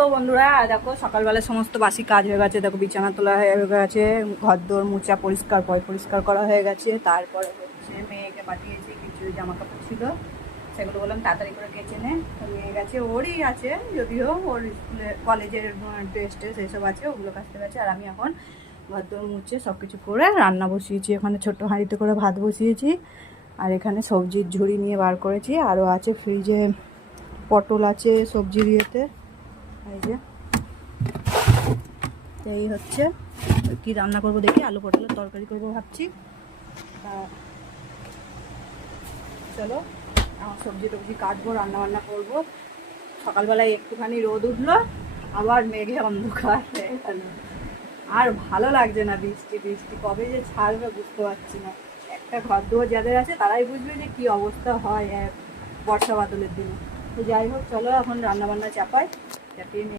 তো বন্ধুরা দেখো সকালবেলা সমস্ত বাসি কাজ হয়ে গেছে। দেখো বিছানা তোলা হয়ে গেছে, ঘরদোর মোছা পরিষ্কার করা হয়ে গেছে। তারপরে হচ্ছে মেয়েকে পাঠিয়েছি, কিছু জামা কাপড় ছিল সেগুলো বললাম তাড়াতাড়ি করে কেচে নে। নিয়ে গেছে, ওরই আছে যদিও, ওর স্কুলে কলেজের ড্রেস ট্রেস এসব আছে, ওগুলো কাচতে গেছে। আর আমি এখন ঘরদোর মুছে সব কিছু করে রান্না বসিয়েছি। এখানে ছোট্ট হাঁড়িতে করে ভাত বসিয়েছি, আর এখানে সবজির ঝুড়ি নিয়ে বার করেছি। আরও আছে ফ্রিজে পটল আছে সবজির ইয়েতে। এই যে এই হচ্ছে কি রান্না করব দেখি, আলু পটলের তরকারি করব ভাবছি। চলো আমার সবজি টবজি কাটবো, রান্না বান্না করবো। সকালবেলায় একটুখানি রোদ উঠলো, আবার মেঘে অন্ধকার হয়ে গেল। আর ভালো লাগছে না, বৃষ্টি বৃষ্টি কবে যে ছাড়বে বুঝতে পারছি না। একটা ঘর দুয়ার যাদের আছে তারাই বুঝবে যে কি অবস্থা হয় বর্ষা বাদলের দিনে। তো যাই হোক, চলো এখন রান্না বান্না চাপাই, চাপিয়ে